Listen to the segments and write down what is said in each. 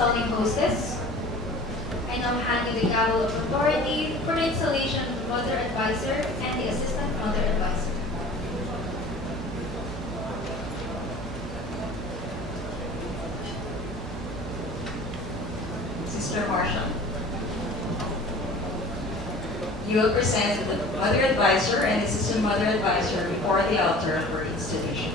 installing hostess. I now hand you the gavel of authority for the installation of the Mother Advisor and the Assistant Mother Advisor. Sister Marcia, you will present the Mother Advisor and Assistant Mother Advisor before the altar for installation.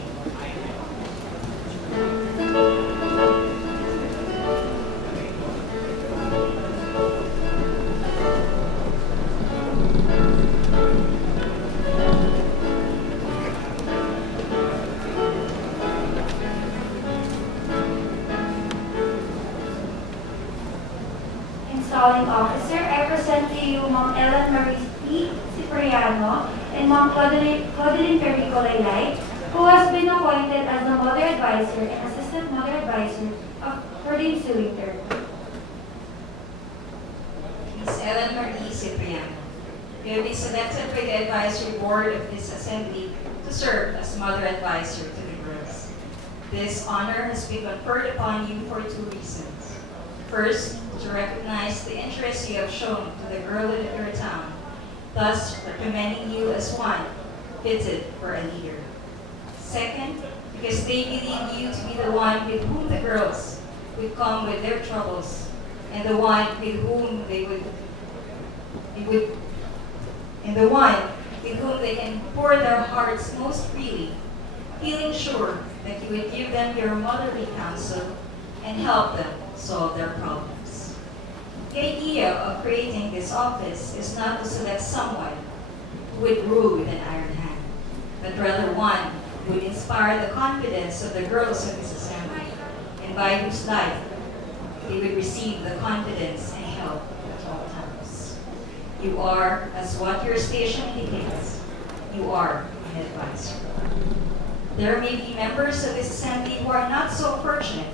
Installing officer, I present to you Ma'am Ellen Marie P. Cipriano and Ma'am Claudeline Perico Laylay, who has been appointed as the Mother Advisor and Assistant Mother Advisor for the ensuing term. Ms. Ellen Marie Cipriano, you have been selected by the Advisory Board of this Assembly to serve as Mother Advisor to the girls. This honor has been conferred upon you for two reasons. First, to recognize the interest you have shown to the girlhood of your town, thus recommending you as one fitted for a leader. Second, because they believe you to be the one with whom the girls would come with their troubles, and the one with whom they can pour their hearts most freely, feeling sure that you would give them your motherly counsel and help them solve their problems. The idea of creating this office is not to select someone who would rule with an iron hand, but rather one who would inspire the confidence of the girls of this assembly, and by whose life they would receive the confidence and help at all times. You are, as what your station indicates, you are an advisor. There may be members of this assembly who are not so fortunate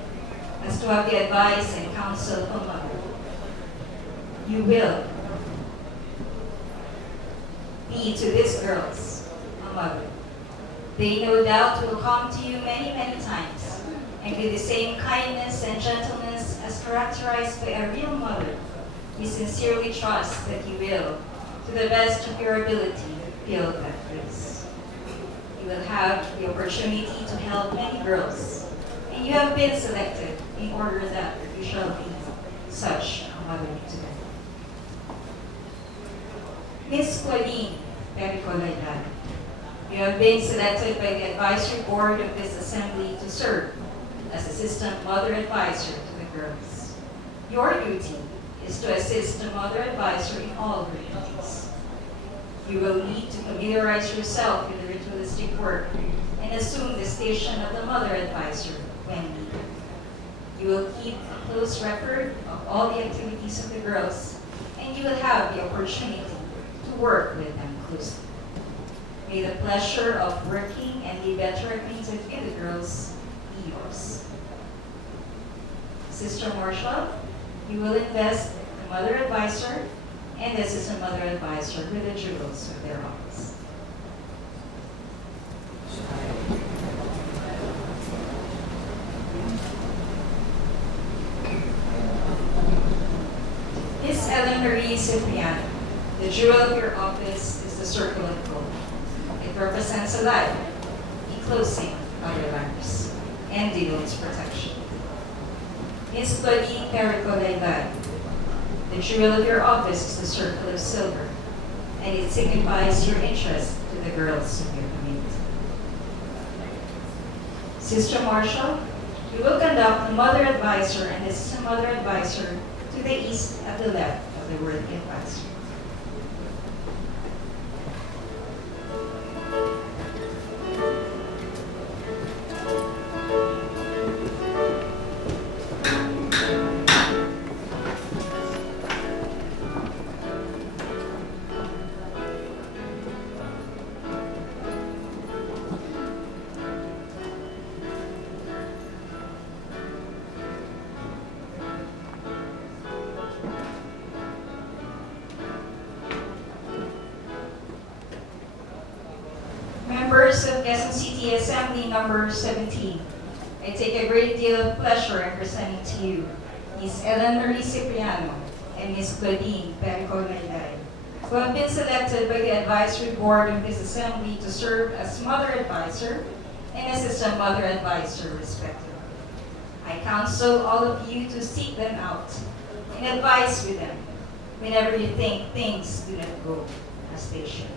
as to have the advice and counsel of a mother. You will be to these girls a mother. They no doubt will come to you many, many times, and with the same kindness and gentleness as characterized by a real mother, we sincerely trust that you will, to the best of your ability, fill that place. You will have the opportunity to help many girls, and you have been selected in order that you shall be such a mother to them. Ms. Claudine Perico Laylay, you have been selected by the Advisory Board of this Assembly to serve as Assistant Mother Advisor to the girls. Your duty is to assist the Mother Advisor in all her duties. You will need to familiarize yourself with the ritualistic work and assume the station of the Mother Advisor when needed. You will keep a close record of all the activities of the girls, and you will have the opportunity to work with them closely. May the pleasure of working and be better acquainted with the girls be yours. Sister Marcia, you will invest the Mother Advisor and the Assistant Mother Advisor with the jewels of their office. Miss Ellen Marie Cipriano, the jewel of your office is the circle of gold. It represents a life, a closing of your lives, and denotes protection. Miss Claudine Perico Laylay, the jewel of your office is the circle of silver, and it signifies your interest to the girls of your community. Sister Marcia, you will conduct the Mother Advisor and the Assistant Mother Advisor to the east at the left of the worthy advisor. Members of Quezon City Assembly Number 17, I take a great deal of pleasure in presenting to you Ms. Ellen Marie Cipriano, and Ms. Claudine Perico Laylay, who have been selected by the Advisory Board of this Assembly to serve as Mother Advisor and Assistant Mother Advisor, respectively. I counsel all of you to seek them out and advise with them whenever you think things do not go as they should.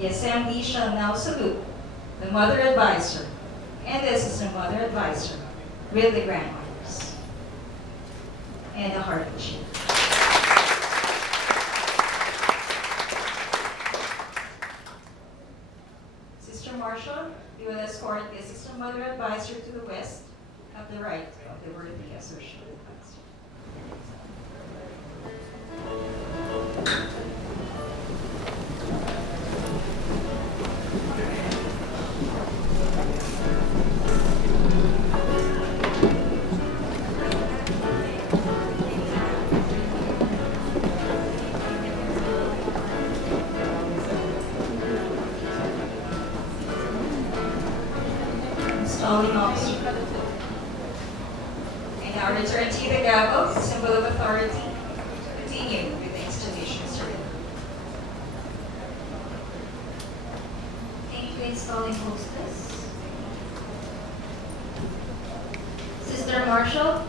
The Assembly shall now salute the Mother Advisor and the Assistant Mother Advisor with the grand honors and a hearty cheer. Sister Marshall, you will escort the Assistant Mother Advisor to the west, have the right of the worthy associate advisor. Installing officer. And now return to the gavel, symbol of authority. Continue with the installation ceremony. Thank you, installing hostess. Sister Marshall,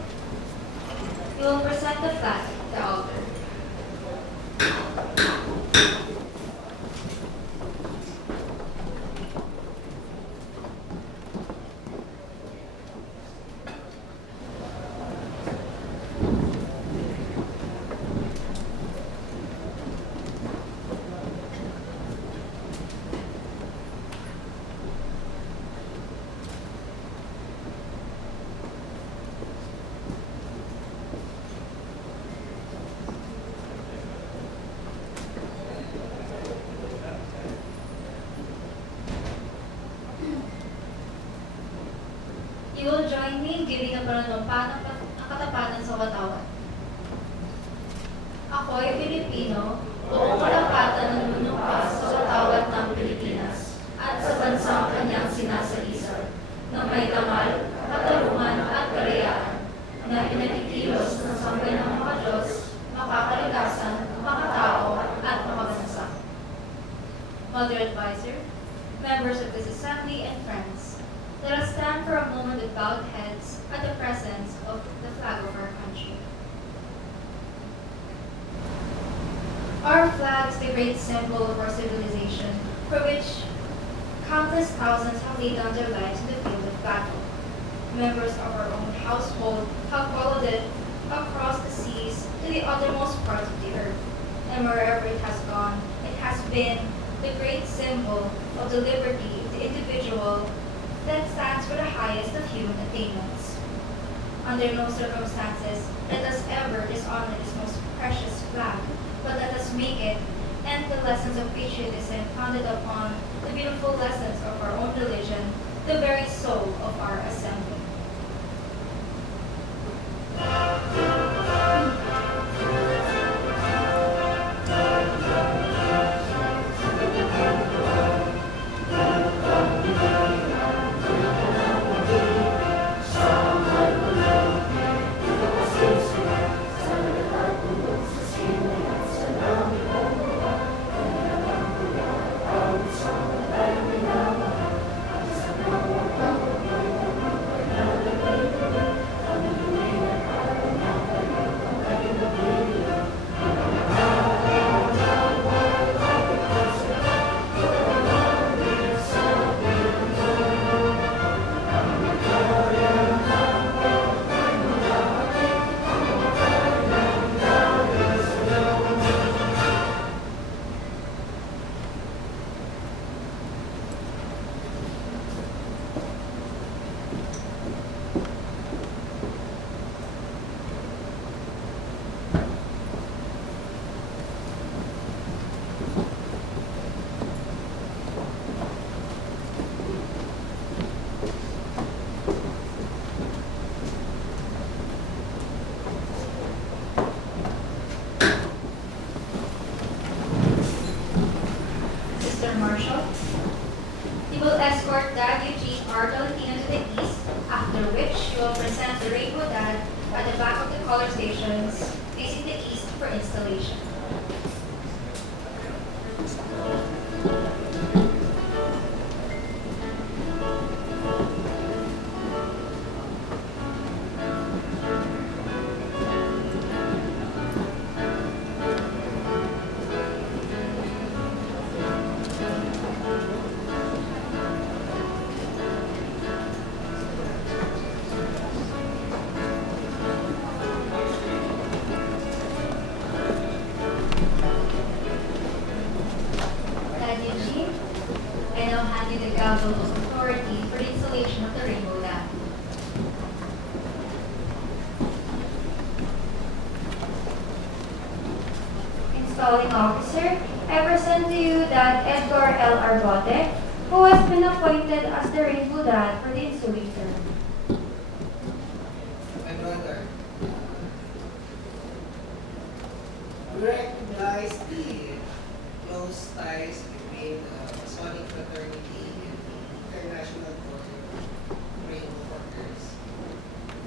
you will present the flag at the altar. You will join me in giving a panunumpa ng katapatan sa katawan. Ako'y Pilipino, buong katapatan ng manumpa sa katawan ng Pilipinas at sa bansang kanyang sinasalisar, na may tamal, katarungan at karayaan, na pinakikilos ng sambay ng mga Diyos, makakalikasan, makatao at makabansa. Mother Advisor, members of this assembly and friends, let us stand for a moment with bowed heads at the presence of the flag of our country. Our flag is the great symbol of our civilization, for which countless thousands have laid down their lives in the field of battle. Members of our own household have followed it across the seas to the uttermost parts of the earth, and wherever it has gone, it has been the great symbol of the liberty of the individual that stands for the highest of human attainments. Under no circumstances let us ever dishonor this most precious flag, but let us make it and the lessons of patriotism founded upon the beautiful lessons of our own religion, the very soul of our assembly. color stations facing the east for installation. Dad Eugene, I now hand you the gavel of authority for the installation of the rainbow lamp. Installing officer, I present to you that Edgar L. Arbote, who has been appointed as the rainbow dad for the insulator. My brother, we recognize the close ties between the Masonic fraternity and the International Board of Rainbow Workers.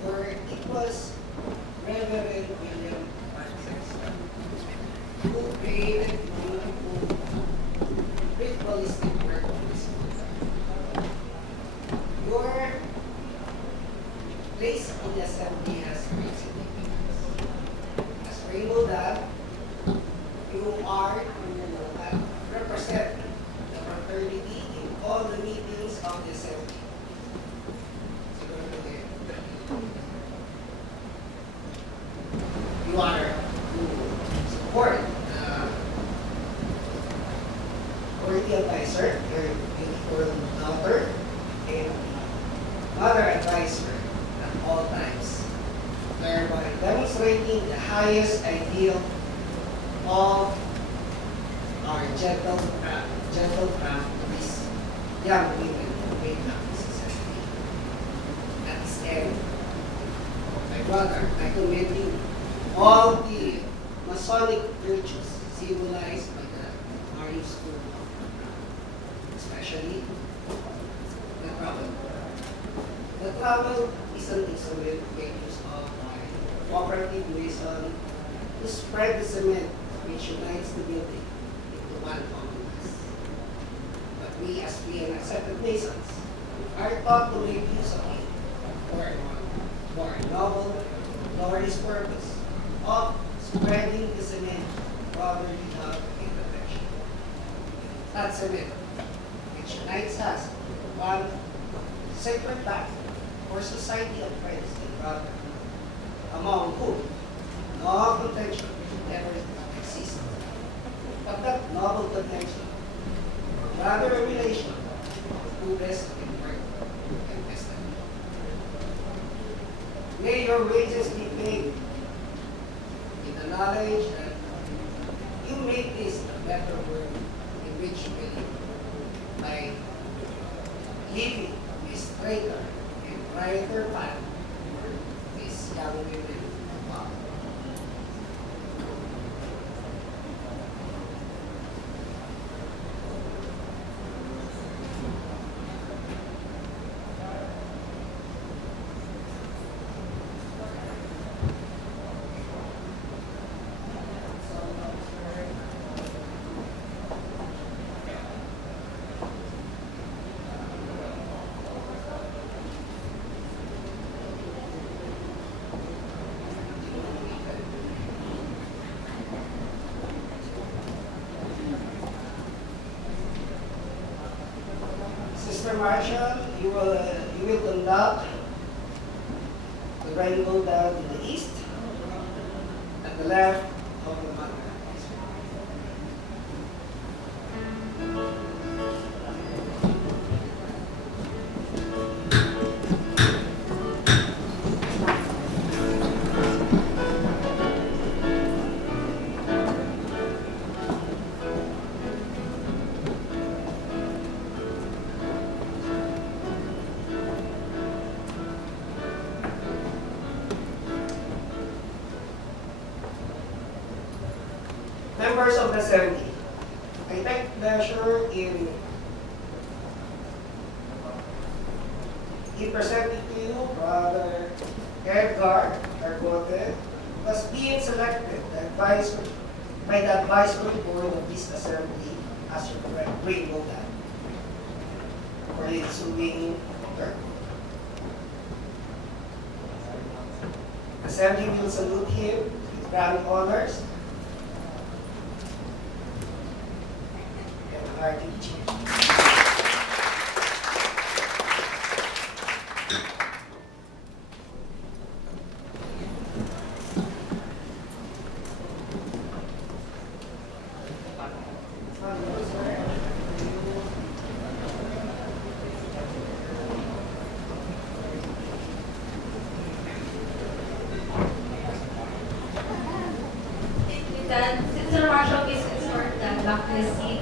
For it was Reverend William Francis who created beautiful ritualistic work of this movement. Your place in the assembly has great significance. As Rainbow Dad, you are to represent the fraternity in all the meetings of the assembly. You are to support the authority advisor, your beautiful daughter, and mother advisor at all times, thereby demonstrating the highest ideal of our gentle craft to these young women who make up this society. At this end, my brother, I commend you all the Masonic virtues symbolized by the Army School of the Craft, especially the travel. The travel is an excellent use of our cooperative mason to spread the cement which unites the building into one common mass. But we, as being accepted masons, are taught to make use of it for a noble, glorious purpose of spreading the cement brotherly love and affection. That cement, which unites us in one sacred life or society of friends and brothers, among whom no contention never exists. But that noble contention, rather a relation of goodness and work and destiny. May your wages be paid in the knowledge that you make this a better world in which we live by living a straighter and brighter path for these young women of power. Sister Marcia, you will conduct the rainbow down to the east, at the left of the mother. Members of the Assembly, I take pleasure in presenting to you Brother Edgar are voted, thus being selected by the advisory board of this assembly as your grateful dad for the ensuing term. Assembly will salute him with grand honors and hearty cheer. Then, Sister Marshall, please escort them back to his seat.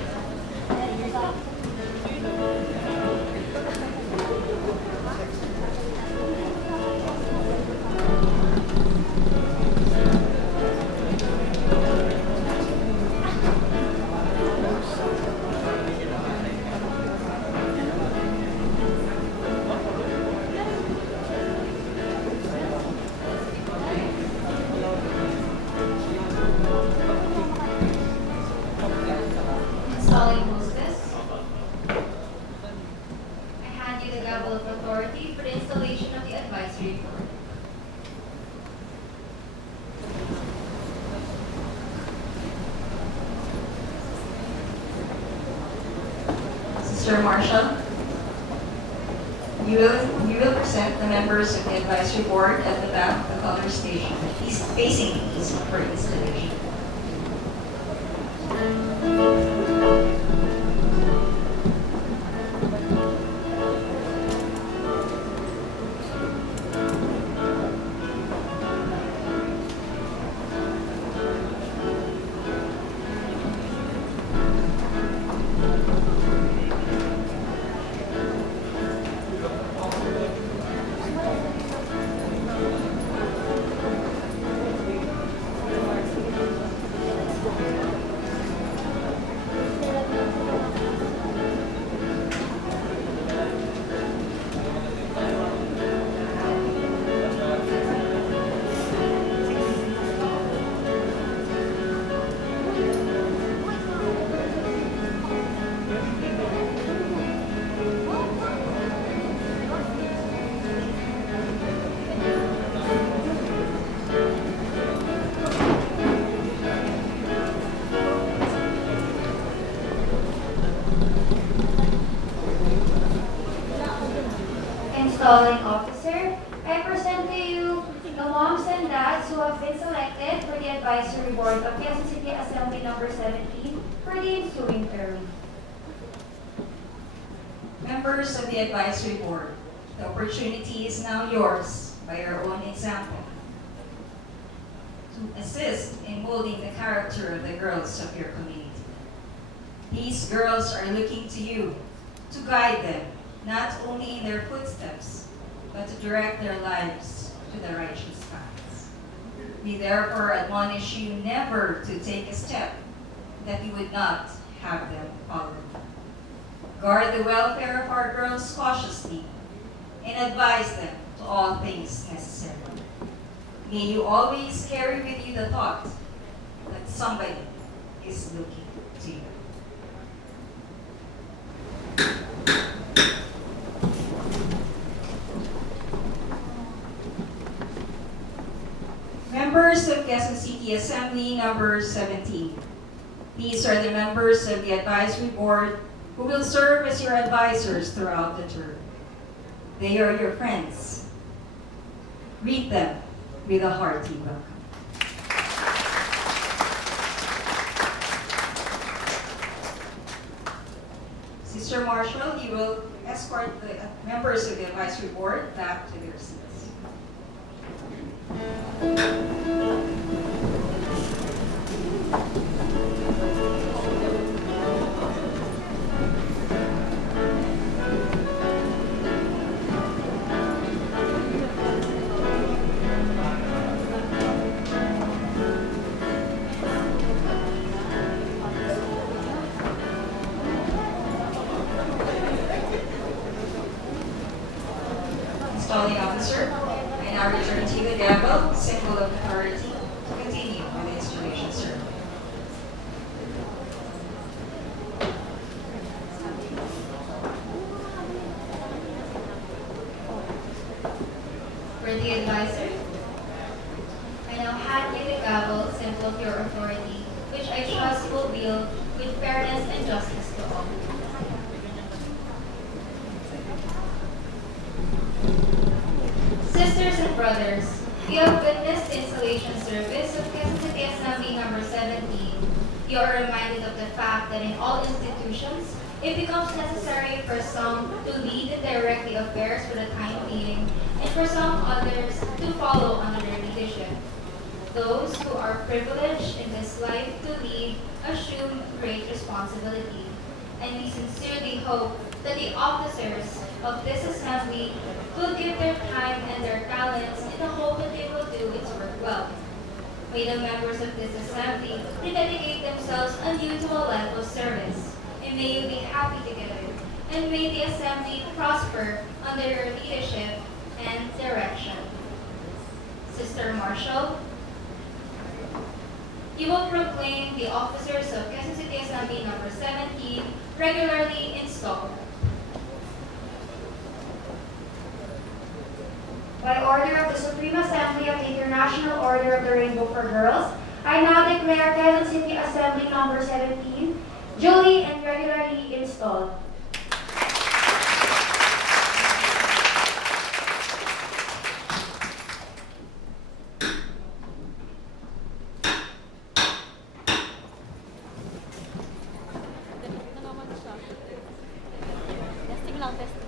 Installing hostess. I hand you the gavel of authority for the installation of the advisory board. Sister Marshall, you will present the members of the advisory board at the back of the color station, facing east for installation. Installing officer, I present to you the moms and dads who have been selected for the advisory board of Quezon City Assembly number 17 for the ensuing term. Members of the advisory board, the opportunity is now yours by your own example to assist in molding the character of the girls of your community. These girls are looking to you to guide them, not only in their footsteps, but to direct their lives to the righteous paths. We therefore admonish you never to take a step that you would not have them follow. Guard the welfare of our girls cautiously and advise them to all things necessary. May you always carry with you the thought that somebody is looking to you. Members of Quezon City Assembly number 17. These are the members of the advisory board who will serve as your advisors throughout the term. They are your friends. Greet them with a hearty welcome. Sister Marshall, you will escort the members of the advisory board back to their seats. Installing officer, I now return to you the gavel. authority to continue with the installation ceremony. Worthy advisor, I now hand you the gavel, symbol of your authority, which I trust will wield with fairness and justice to all. Sisters and brothers, you have witnessed the installation service of Quezon City Assembly number 17. You are reminded of the fact that in all institutions, it becomes necessary for some to lead and direct the affairs for the time being, and for some others to follow under their leadership. Those who are privileged in this life to lead assume great responsibility, and we sincerely hope that the officers of this assembly will give their time and their talents in the hope that they will do its work well. May the members of this assembly dedicate themselves anew to a life of service, and may you be happy together, and may the assembly prosper under your leadership and direction. Sister Marshall, you will proclaim the officers of Quezon City Assembly number 17 regularly installed. By order of the Supreme Assembly of the International Order of the Rainbow for Girls, I now declare Quezon City Assembly number 17 duly and regularly installed. Testing lang, testing.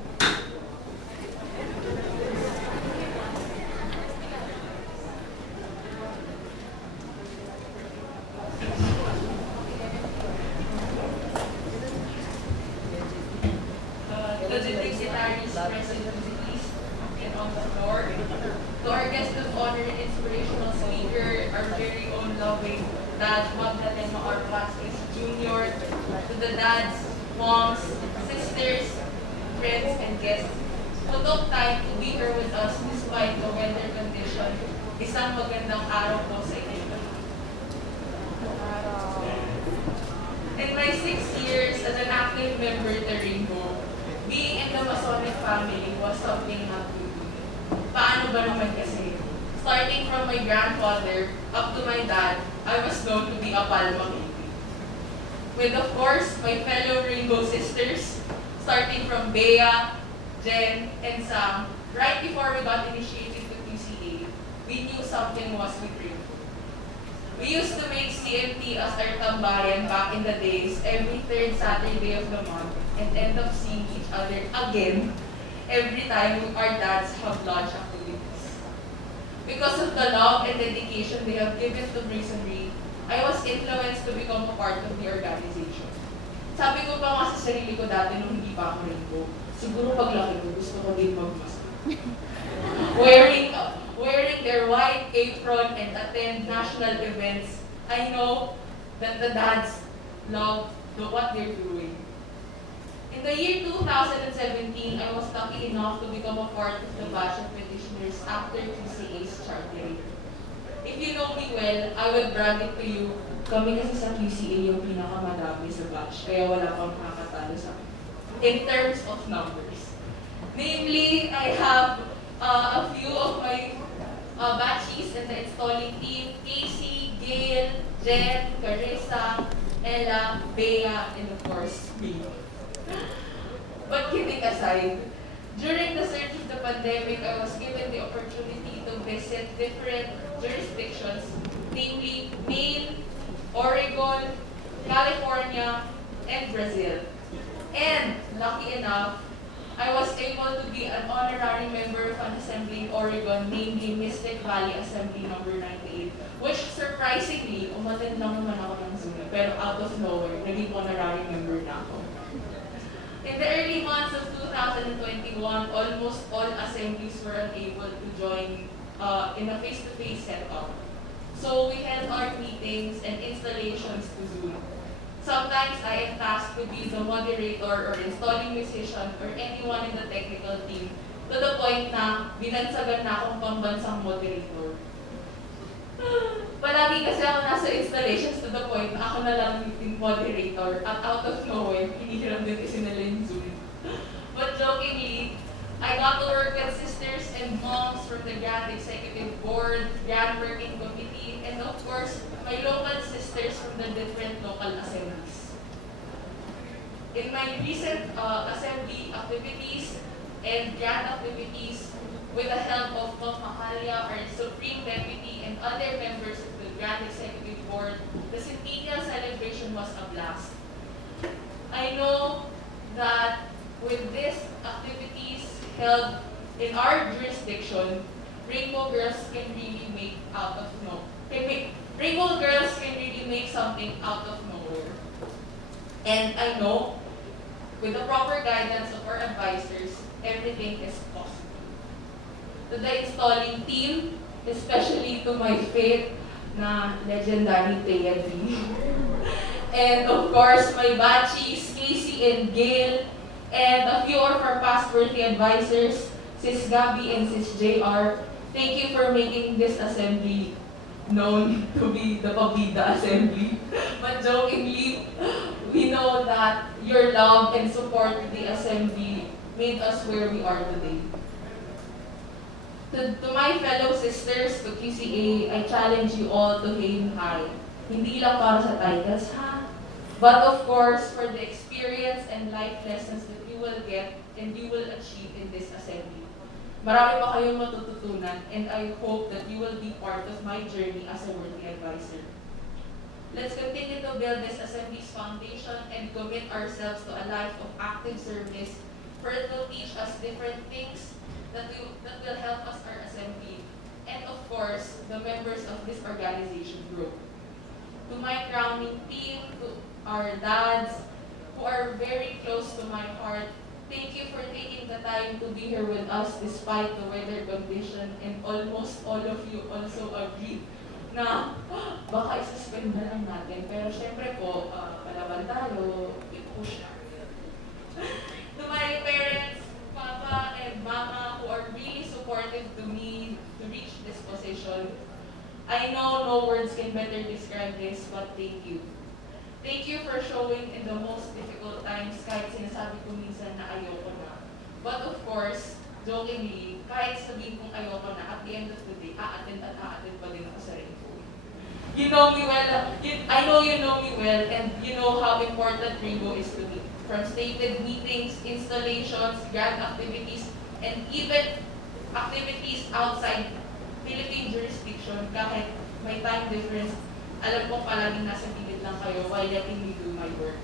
To the dignitaries present please and on the floor, to our guest of honor and inspirational speaker, our very own loving dad, Magdalena R. Vasquez Jr., to the dads, moms, sisters, friends, and guests who took time to be here with us despite the weather condition. Isang magandang araw po sa inyo. In my 6 years as an active member at the Rainbow, being in the Masonic family was something not to do. Paano ba naman kasi? Starting from my grandfather up to my dad, I was known to be a Palma baby. With of course, my fellow Rainbow sisters, starting from Bea, Jen, and Sam, right before we got initiated to QCA, we knew something was with Rainbow. We used to make CMT as our tambayan back in the days every third Saturday of the month and end up seeing each other again every time our dads have lunch activities. Because of the love and dedication they have given to Masonry, I was influenced to become a part of the organization. Sabi ko pa nga sa sarili ko dati nung hindi pa ako Rainbow, siguro paglaki ko gusto ko din magmask. Wearing their white apron and attend national events, I know that the dads love what they're doing. In the year 2017, I was lucky enough to become a part of the batch of petitioners after QCA's chartering. If you know me well, I would brag it to you, kami kasi sa QCA yung pinakamadami sa batch, kaya wala pang nakakatalo sa akin. In terms of numbers. Namely, I have a few of my batchies in the installing team, Casey, Gail, Jen, Carissa, Ella, Bea, and of course, me. But kidding aside, during the surge of the pandemic, I was given the opportunity to visit different jurisdictions, namely Maine, Oregon, California, and Brazil. And lucky enough, I was able to be an honorary member of an assembly in Oregon, namely Mystic Valley Assembly number 98, which surprisingly, umattend lang naman ako ng Zoom, pero out of nowhere, naging honorary member na ako. In the early months of 2021, almost all assemblies were unable to join in a face-to-face setup. So we held our meetings and installations to Zoom. Sometimes I am tasked to be the moderator or installing musician or anyone in the technical team to the point na binansagan na akong pambansang moderator. kasi ako nasa installations to the point na ako na lang yung moderator at out of nowhere, hinihiram din kasi nila yung Zoom. But jokingly, I got to work with sisters and moms from the Grand Executive Board, Grand Working Committee, and of course, my local sisters from the different local assemblies. In my recent assembly activities and grand activities, with the help of Mom Mahalia, our Supreme Deputy, and other members of the Grand Executive Board, the centennial celebration was a blast. I know that with these activities held in our jurisdiction, Rainbow Girls can really make Rainbow Girls can really make something out of nowhere. And I know, with the proper guidance of our advisors, everything is possible. To the installing team, especially to my faith na legendary Thea D. And of course, my batchies, Casey and Gail, and a few of our past worthy advisors, Sis Gabby and Sis JR. Thank you for making this assembly known to be the Pabida Assembly. But jokingly, we know that your love and support to the assembly made us where we are today. To my fellow sisters, to QCA, I challenge you all to aim high. Hindi lang para sa titles, ha? But of course, for the experience and life lessons that you will get and you will achieve in this assembly. Marami pa kayong matututunan, and I hope that you will be part of my journey as a worthy advisor. Let's continue to build this assembly's foundation and commit ourselves to a life of active service, for it will teach us different things that will help us our assembly, and of course, the members of this organization group. To my crowning team, to our dads, who are very close to my heart, thank you for taking the time to be here with us despite the weather condition, and almost all of you also agreed na baka isuspend na lang natin. Pero syempre po, palaban tayo, i-push na. To my parents, Papa and Mama, who are really supportive to me to reach this position, I know no words can better describe this, but thank you. Thank you for showing in the most difficult times, kahit sinasabi ko minsan na ayoko na. But of course, jokingly, kahit sabihin kong ayoko na, at the end of the day, aattend pa din ako sa Rainbow. You know me well, I know you know me well, and you know how important Rainbow is to me. From stated meetings, installations, grand activities, and even activities outside Philippine jurisdiction, kahit may time difference, alam ko palaging nasa gilid lang kayo while letting me do my work.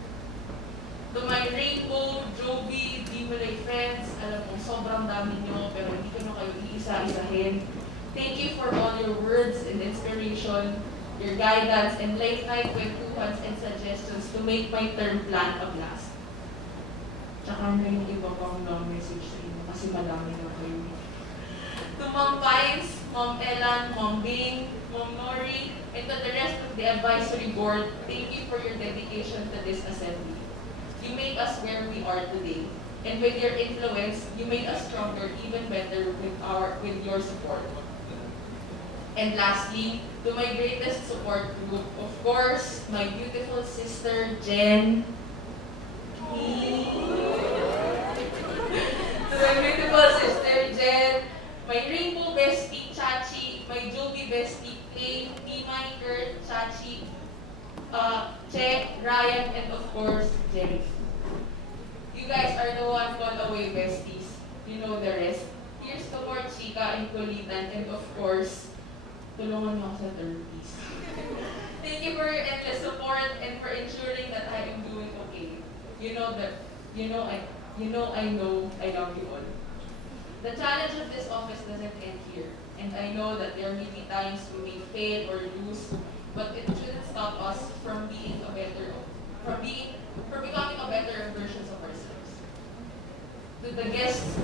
To my Rainbow, Joby, Dimulay friends, alam mo, sobrang dami nyo, pero hindi ko na kayo iisa-isahin. Thank you for all your words and inspiration, your guidance, and late-night kwentuhans and suggestions to make my term plan a blast. Tsaka na yung iba pang long message sa inyo kasi madami na kayo. To Mom Pines, Mom Elan, Mom Bing, Mom Nori, and to the rest of the advisory board, thank you for your dedication to this assembly. You made us where we are today, and with your influence, you made us stronger, even better with your support. And lastly, to my greatest support group, of course, my beautiful sister Jen. To my beautiful sister Jen, my Rainbow bestie Chachi, my Joby bestie Clay, Mimay, Kurt, Chachi, Che, Ryan, and of course, Jerry. You guys are the one called away besties. You know the rest. Here's to more Chika and Kulitan, and of course, tulungan mo ako sa third piece. Thank you for your endless support and for ensuring that I am doing okay. I know I love you all. The challenge of this office doesn't end here, and I know that there may be times we may fail or lose, but it shouldn't stop us from becoming a better versions of ourselves. To the guests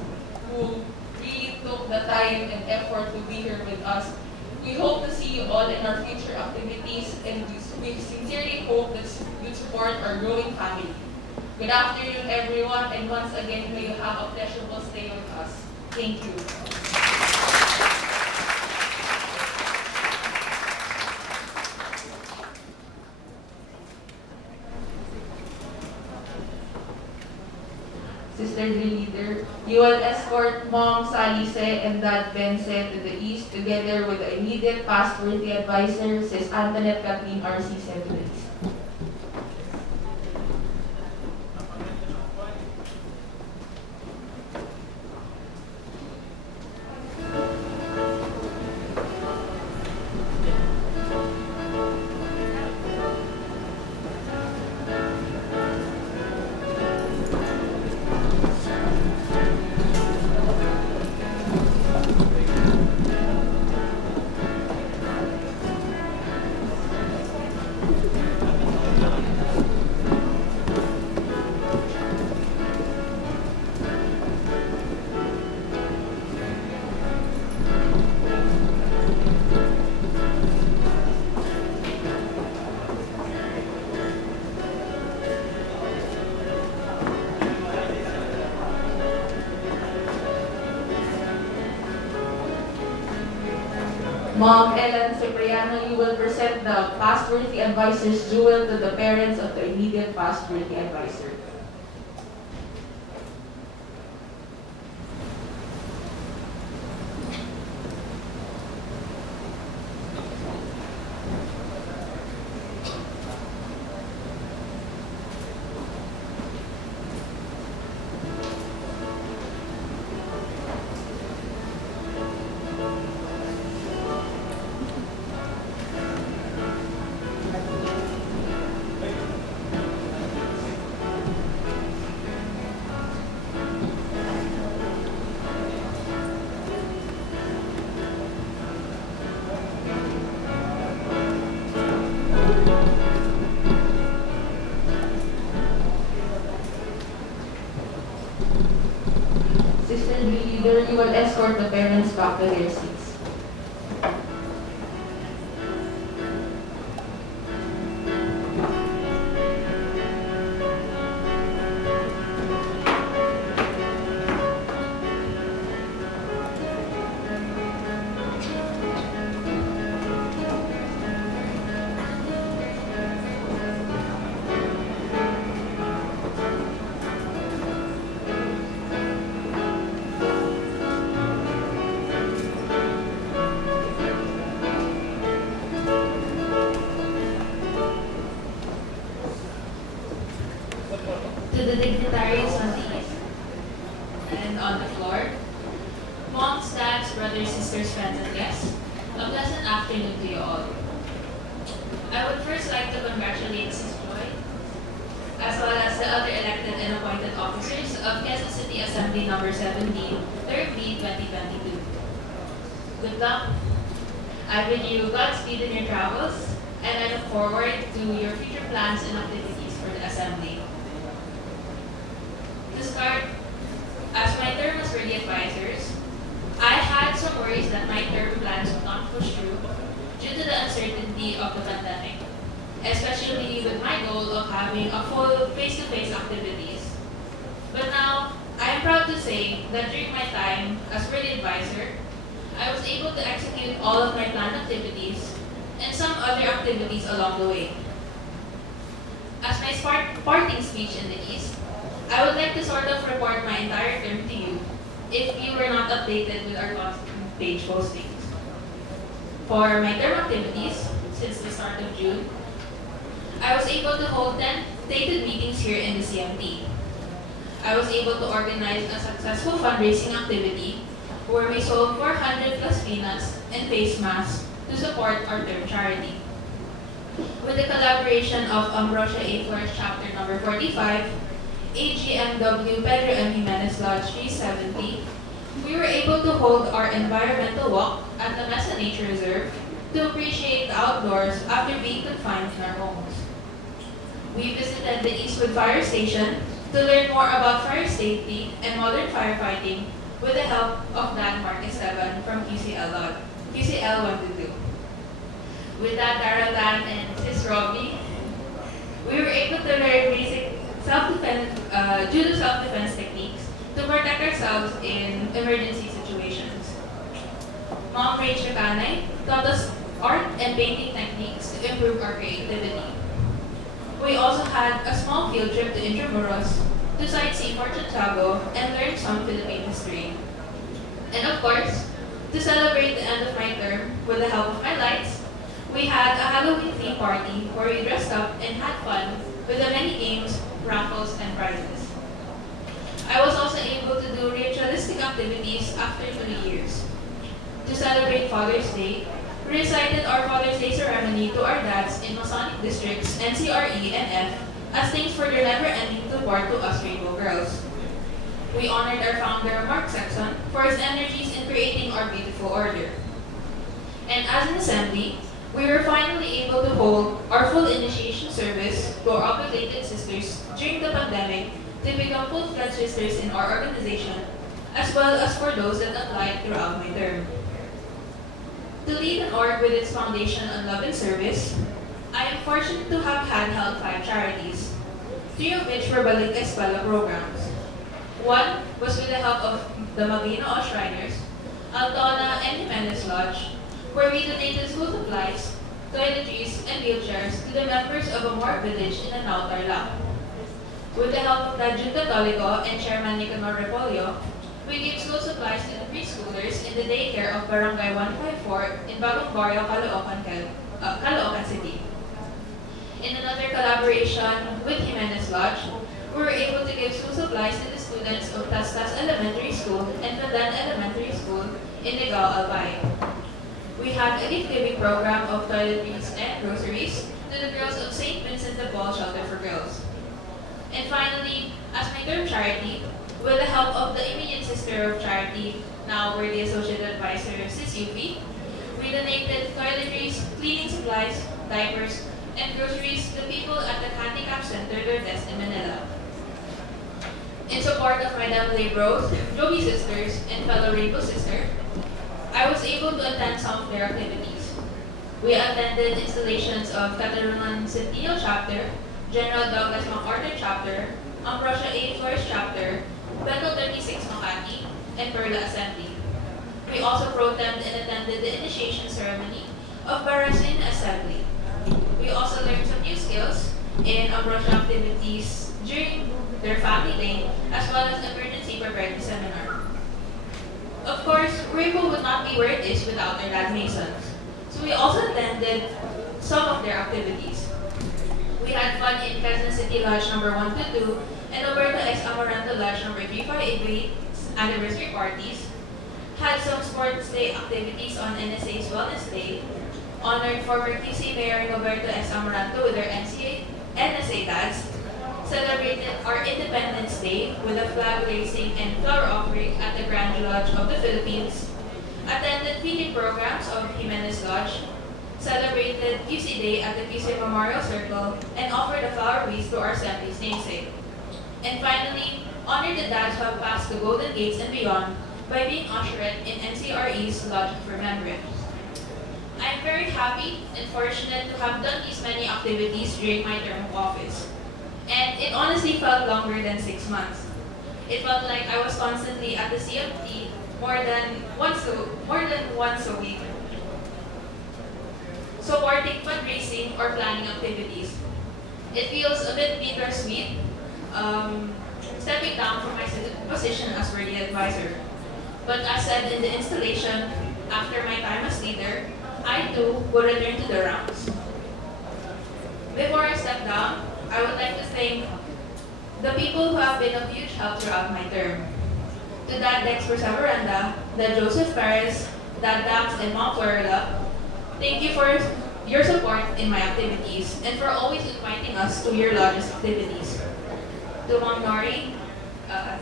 who really took the time and effort to be here with us, we hope to see you all in our future activities, and we sincerely hope that you support our growing family. Good afternoon, everyone, and once again, may you have a pleasurable stay with us. Thank you. Sister Drill Leader, you will escort Mom Salice and Dad Vincent to the east together with the immediate past worthy advisor, Sis Antoinette Kathleen R.C. Sedgwick. Mom Ellen Cipriano, you will present the past worthy advisor's jewel to the parents of the immediate past worthy advisor. Sister Leader, you will escort the parents back to their seats. To the dignitaries on the east and on the floor, moms, dads, brothers, sisters, friends, and guests, a pleasant afternoon to you all. I would first like to congratulate Sis Joy, as well as the other elected and appointed officers of Quezon City Assembly Number 17, 3rd B 2022. Good luck. I bid you Godspeed in your travels, and I look forward to your future plans and activities for the Assembly. To start, as my term as worthy advisors, I had some worries that my term plans would not push through due to the uncertainty of the pandemic, especially with my goal of having a full face-to-face activities. But now, I am proud to say that during my time as worthy advisor, I was able to execute all of my planned activities and some other activities along the way. As my parting speech in the East, I would like to sort of report my entire term to you if you were not updated with our constant page postings. For my term activities, since the start of June, I was able to hold 10 stated meetings here in the CMT. I was able to organize a successful fundraising activity where we sold 400 plus peanuts and face masks to support our term charity. With the collaboration of Ambrosia A. Flores Chapter Number 45, AGMW Pedro M. Jimenez Lodge 370, we were able to hold our environmental walk at the Mesa Nature Reserve to appreciate the outdoors after being confined in our homes. We visited the Eastwood Fire Station to learn more about fire safety and modern firefighting with the help of Dan Mark Esteban from QCL 122. With that, Darrell Dan and Sis Robbie, we were able to learn basic judo self-defense techniques to protect ourselves in emergency situations. Mom Rachel Canay taught us art and painting techniques to improve our creativity. We also had a small field trip to Intramuros to sightsee Fort Santiago and learn some Philippine history. And of course, to celebrate the end of my term with the help of my lights, we had a Halloween theme party where we dressed up and had fun with the many games, raffles, and prizes. I was also able to do ritualistic activities after 2 years. To celebrate Father's Day, we recited our Father's Day ceremony to our dads in Masonic districts NCRE and F as thanks for their never-ending support to us Rainbow Girls. We honored our founder, Mark Sexton, for his energies in creating our beautiful order. And as an assembly, we were finally able to hold our full initiation service to our obligated sisters during the pandemic to become full-fledged sisters in our organization, as well as for those that applied throughout my term. To lead an org with its foundation on love and service, I am fortunate to have held 5 charities, 3 of which were Balik Eskwela programs. One was with the help of the Maguinoo Shriners, Altona, and Jimenez Lodge, where we donated school supplies, toiletries, and wheelchairs to the members of a Moor village in Anao, Tarlac. With the help of the Jude Catolico and Chairman Nicanor Repolio, we gave school supplies to the preschoolers in the daycare of Barangay 154 in Bagong Barrio, Caloocan City. In another collaboration with Jimenez Lodge, we were able to give school supplies to the students of Tastas Elementary School and Pandan Elementary School in Ligao, Albay. We had a gift-giving program of toiletries and groceries to the girls of St. Vincent de Paul Shelter for Girls. And finally, as my term charity, with the help of the immediate sister of charity, now we're the associate advisor of Sis Yupi, we donated toiletries, cleaning supplies, diapers, and groceries to people at the handicap center Lourdes in Manila. In support of my Damlay Bros, Jogi Sisters, and fellow Rainbow Sister, I was able to attend some of their activities. We attended installations of Katarunan Centennial Chapter, General Douglas MacArthur Chapter, Ambrosia A. Flores Chapter, Bethel 36 Makati, and Perla Assembly. We also protemed and attended the initiation ceremony of Barasin Assembly. We also learned some new skills in Ambrosia activities during their family day, as well as emergency preparedness seminar. Of course, Rainbow would not be where it is without their dad Masons. So we also attended some of their activities. We had fun in Quezon City Lodge number 122 and Alberta X Amaranto Lodge number 3588 anniversary parties, had some sports day activities on NSA's Wellness Day, honored former QC Mayor Roberto S. Amaranto with their NSA dads, celebrated our Independence Day with a flag raising and flower offering at the Grand Lodge of the Philippines, attended feeding programs of Jimenez Lodge, celebrated QC Day at the QC Memorial Circle, and offered a flower wreath to our assembly's namesake. And finally, honored the dads who have passed the Golden Gates and beyond by being ushered in NCRE's Lodge of Remembrance. I am very happy and fortunate to have done these many activities during my term of office. And it honestly felt longer than 6 months. It felt like I was constantly at the CFT more than once a week, supporting fundraising or planning activities. It feels a bit bittersweet, stepping down from my position as worthy advisor. But as said in the installation, after my time as leader, I too will return to the ranks. Before I step down, I would like to thank the people who have been of huge help throughout my term. To Dad Dex Perseveranda, Dad Joseph Perez, Dad Dax, and Mom Florida, thank you for your support in my activities and for always inviting us to your lodge's activities. To Mom Nori,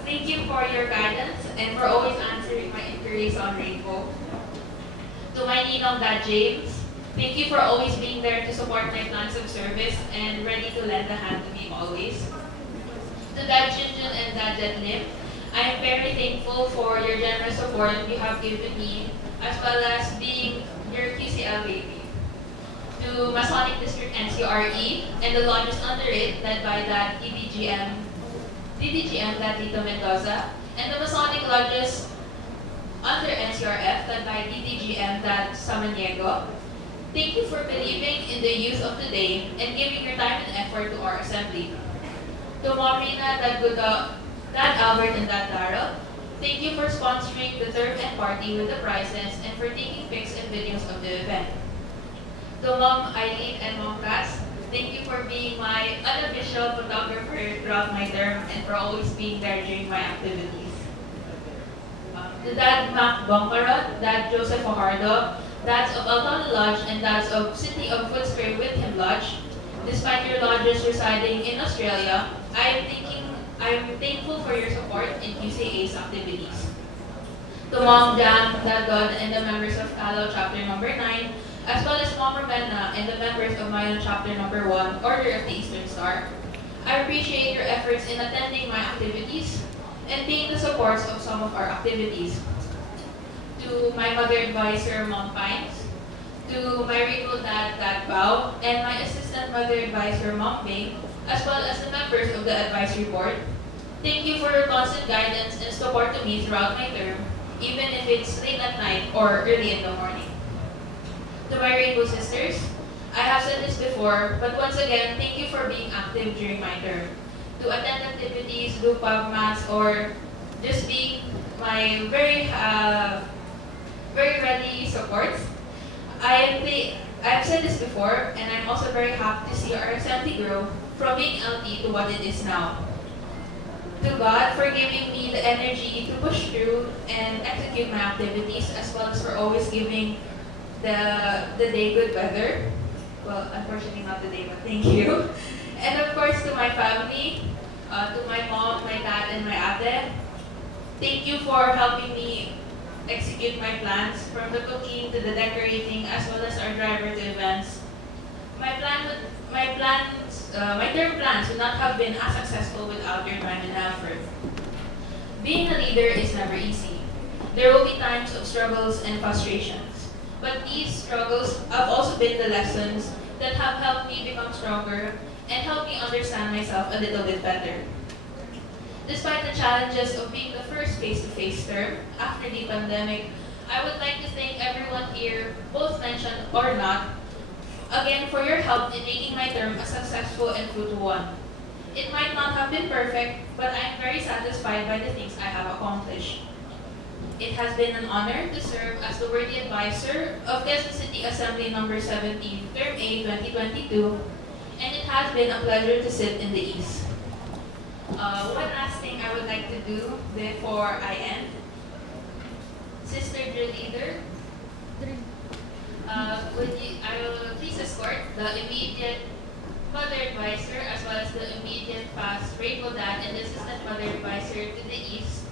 thank you for your guidance and for always answering my inquiries on Rainbow. To my Ninong Dad James, thank you for always being there to support my plans of service and ready to lend a hand to me always. To Dad Junjun and Dad Jet Lim, I am very thankful for your generous support you have given me, as well as being your QCL baby. To Masonic District NCRE and the lodges under it, led by Dad DDGM Dad Tito Mendoza, and the Masonic lodges under NCRF, led by DDGM Dad Samaniego. Thank you for believing in the youth of today and giving your time and effort to our assembly. To Mom Rina, Dad Albert, and Dad Daryl, thank you for sponsoring the term and party with the prizes and for taking pics and videos of the event. To Mom Eileen and Mom Cass, thank you for being my unofficial photographer throughout my term and for always being there during my activities. To Dad Mac Bongkarat, Dad Joseph Fajardo, Dads of Alton Lodge, and Dads of City of Footscray with him Lodge, despite your lodges residing in Australia, I am thankful for your support in QCA's activities. To Mom Jam, Dad Don, and the members of Calo Chapter Number 9, as well as Mom Ravenna and the members of Mayon Chapter Number 1, Order of the Eastern Star, I appreciate your efforts in attending my activities and being the supports of some of our activities. To my mother advisor, Mom Pines, to my regal dad, Dad Bao, and my assistant mother advisor, Mom Bing, as well as the members of the advisory board, thank you for your constant guidance and support to me throughout my term, even if it's late at night or early in the morning. To my Rainbow Sisters, I have said this before, but once again, thank you for being active during my term. To attend activities, do pub mass, or just being my very ready supports. I've said this before, and I'm also very happy to see our SMT grow from being LT to what it is now. To God for giving me the energy to push through and execute my activities, as well as for always giving the day good weather. Well, unfortunately not today, but thank you. And of course to my family, to my mom, my dad, and my ate. Thank you for helping me execute my plans, from the cooking to the decorating, as well as our driver to events. My term plans would not have been as successful without your time and effort. Being a leader is never easy. There will be times of struggles and frustrations. But these struggles have also been the lessons that have helped me become stronger and helped me understand myself a little bit better. Despite the challenges of being the first face-to-face term after the pandemic, I would like to thank everyone here, both mentioned or not, again for your help in making my term a successful and fruitful one. It might not have been perfect, but I am very satisfied by the things I have accomplished. It has been an honor to serve as the worthy advisor of Quezon City Assembly Number 17, Term A 2022, and it has been a pleasure to sit in the East. One last thing I would like to do before I end. Sister Drill Leader, I will please escort the immediate mother advisor as well as the immediate past Rainbow Dad and the assistant mother advisor to the East.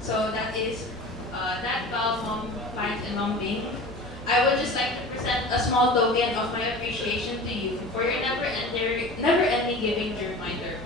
So that is Dad Bao, Mom Pines, and Mom Bing. I would just like to present a small token of my appreciation to you for your never-ending giving during my term.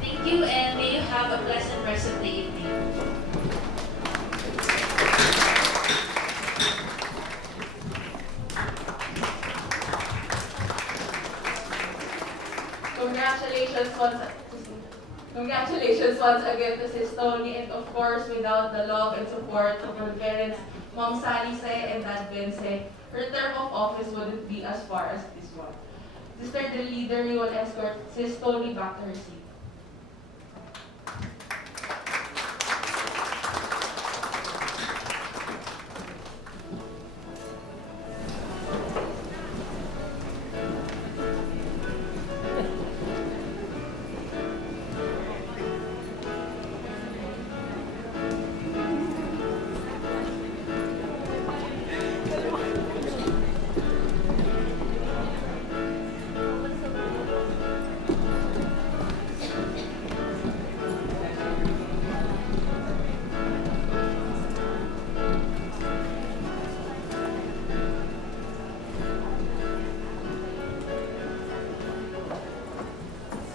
Thank you, and may you have a pleasant rest of the evening. Congratulations once Congratulations once again to Sis Tony, and of course, without the love and support of her parents, Mom Sally Se and Dad Vince, her term of office wouldn't be as far as this one. Sister the leader, you will escort Sis Tony back to her seat.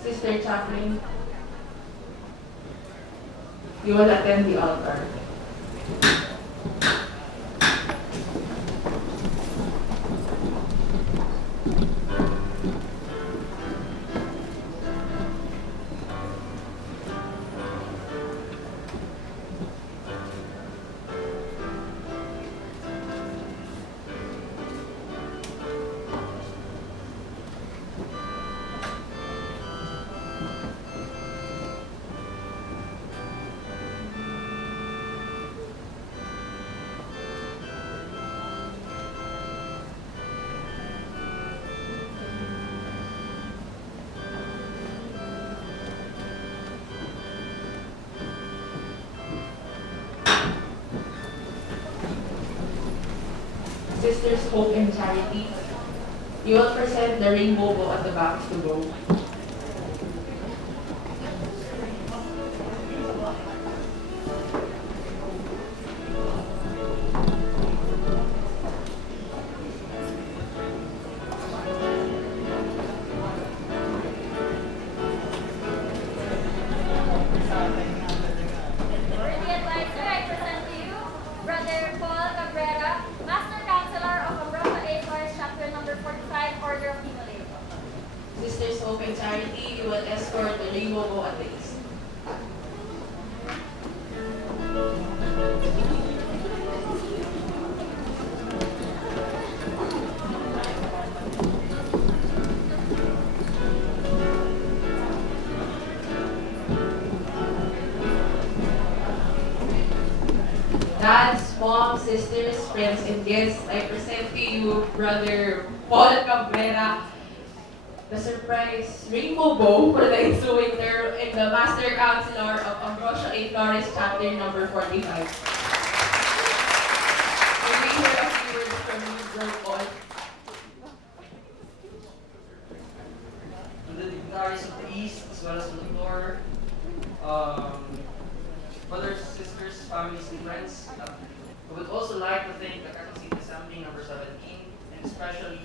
Sister Chaplain, you will attend the altar. Sisters Hope and Charity, you will present the rainbow bow at the back to go. Worthy advisor, I present to you Brother Paul Cabrera, Master Counselor of Ambrosia A. Forest Chapter Number 45, Order of Himalayo. Sisters Hope and Charity, you will escort the rainbow bow at the east. Dads, moms, sisters, friends, and guests, I present to you Brother Paul Cabrera, the surprise rainbow bow for the ensuing term and the Master Counselor of Ambrosia A. Flores Chapter Number 45. May we hear a few words from you, Brother Paul? To the dignitaries of the East, as well as to the floor, brothers, sisters, families, and friends, I would also like to thank the Quezon City Assembly Number 17, and especially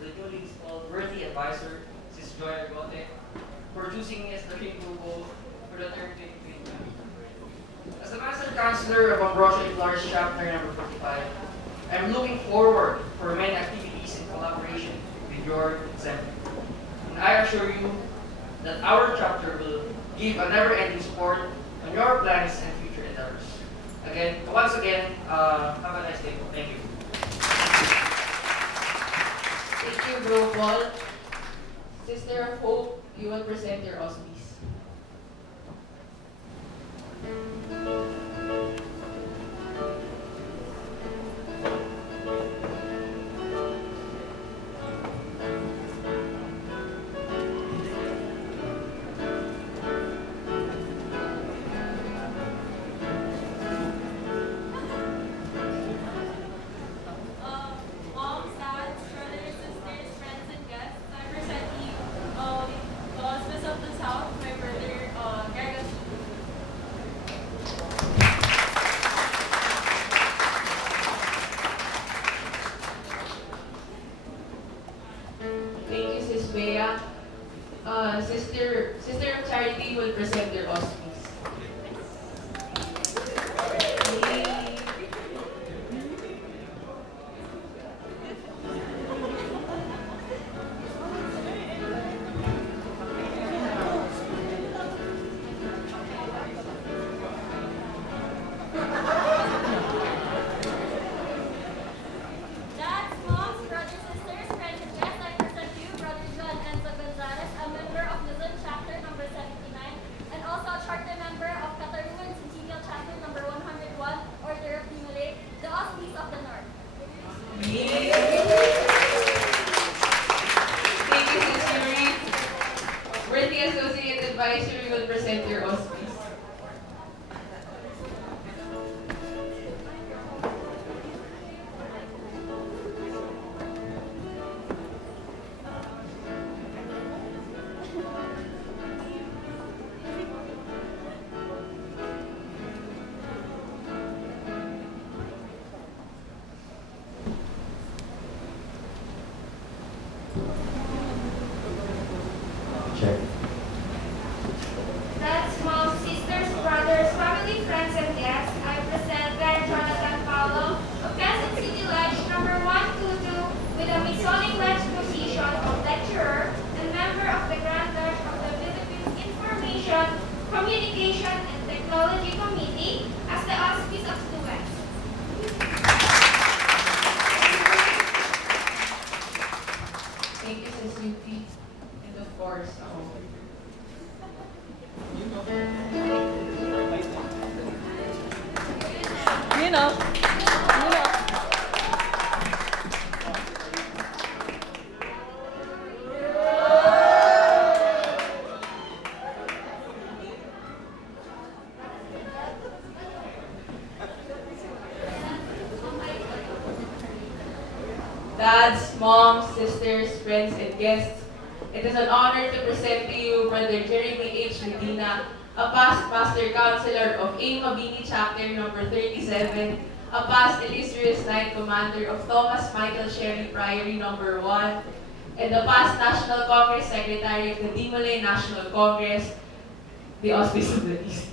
the newly installed worthy advisor, Sis Joy Argote, for choosing me as the rainbow bow for the third 2021. As the Master Counselor of Ambrosia A. Flores Chapter Number 45, I am looking forward for many activities in collaboration with your assembly. And I assure you that our chapter will give a never-ending support on your plans and future endeavors. Once again, have a nice day. Thank you. Thank you, Bro Paul. Sister of Hope, you will present your auspice. Moms, dads, brothers, sisters, friends, and guests, I present to you the auspice of the South, my brother, Gargat. Thank you, Sis Bea. Sister of Charity will present their auspice. Yay. advisory will present your auspice. Check. That's moms, sisters, brothers, family, friends, and guests. I present Glenn Jonathan Paulo of Quezon City Lodge number 122 with a Masonic Lodge position of lecturer and member of the Grand Lodge of the Philippines Information, Communication, and Technology Committee as the auspice of students. Thank you, Sis Yuki. And of course, ako. Dads, moms, sisters, friends, and guests, it is an honor to present to you Brother Jeremy H. Medina, a past Pastor Counselor of A. Mabini Chapter number 37, a past illustrious Knight Commander of Thomas Michael Sherry Priory number 1, and the past National Congress Secretary of the Dimole National Congress, the auspice of the East.